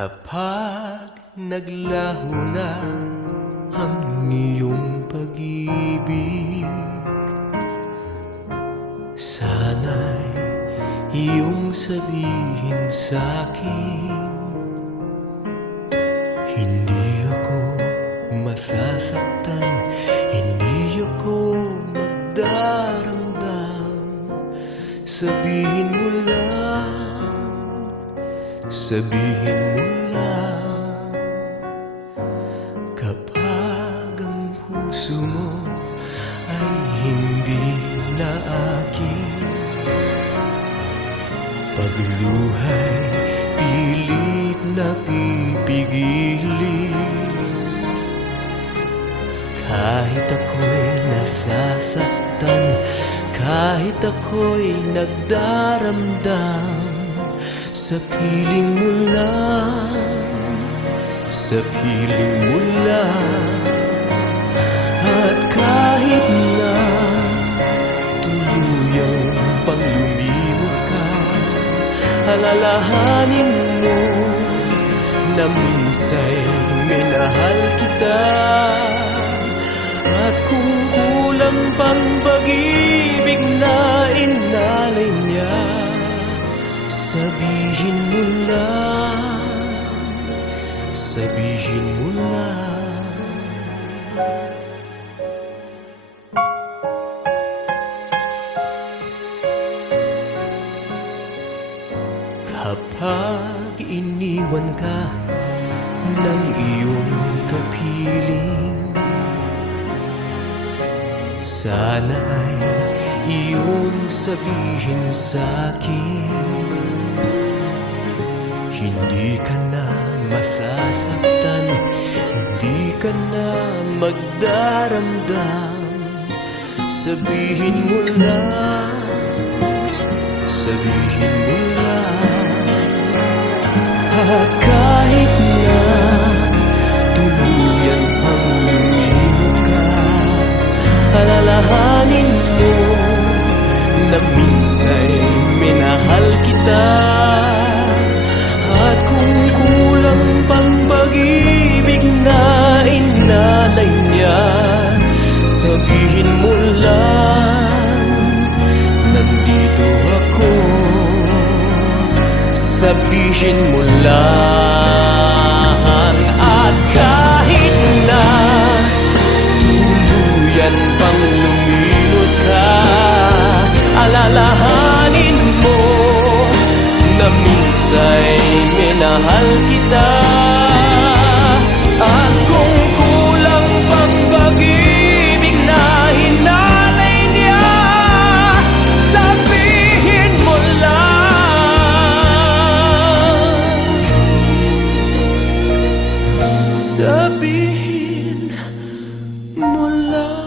Kapag naglaho na ang iyong pag-ibig, sana'y iyong sabihin sa'kin, hindi ako masasaktan, hindi ako magdaramdam. Sabihin mo lang, sabihin mo lang, kapag ang puso mo ay hindi na akin. Pagluhay, pilit na pipigilin, kahit ako'y nasasaktan, kahit ako'y nagdaramdam. Sa piling mo lang, sa piling mo lang. At kahit na tuluyang pang lumimot ka, alalahanin mo na minsa'y minahal kita. At kung kulang pang pag-ibig na inalay niya, sabihin mo lang, sabihin mo lang. Kapag iniwan ka ng iyong kapiling, sana ay iyong sabihin sa'kin, hindi ka na masasaktan, hindi ka na magdaramdam. Sabihin mo lang, sabihin mo lang. At kahit na tuluyan ang lumimot ka, alalahanin mo na minsa'y minahal kita. At kung kulang pang pag-ibig na inalay niya, sabihin mo lang, nandito ako. Sabihin mo lang. At kahit na tuluyan pang lumimot ka, alalahanin mo na minsa'y minahal kita. At kung kulang pang pag-ibig na hinalay niya, sabihin mo lang, sabihin mo lang.